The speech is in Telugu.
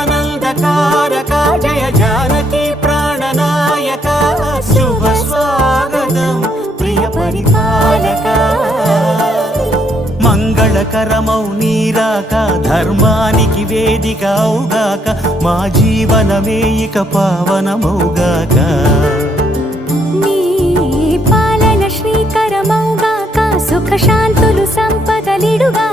జగదానందకారక జయ జానకి ప్రాణనాయక శుభ స్వాగతం ప్రియ పరిపాలక మంగళకరమౌ నీరాక ధర్మానికి వేదిక అవుగాక మా జీవనమే ఇక పావనమౌగాక నీ పాలన శ్రీకరమౌగాక సుఖ శాంతులు సంపదలిడుగా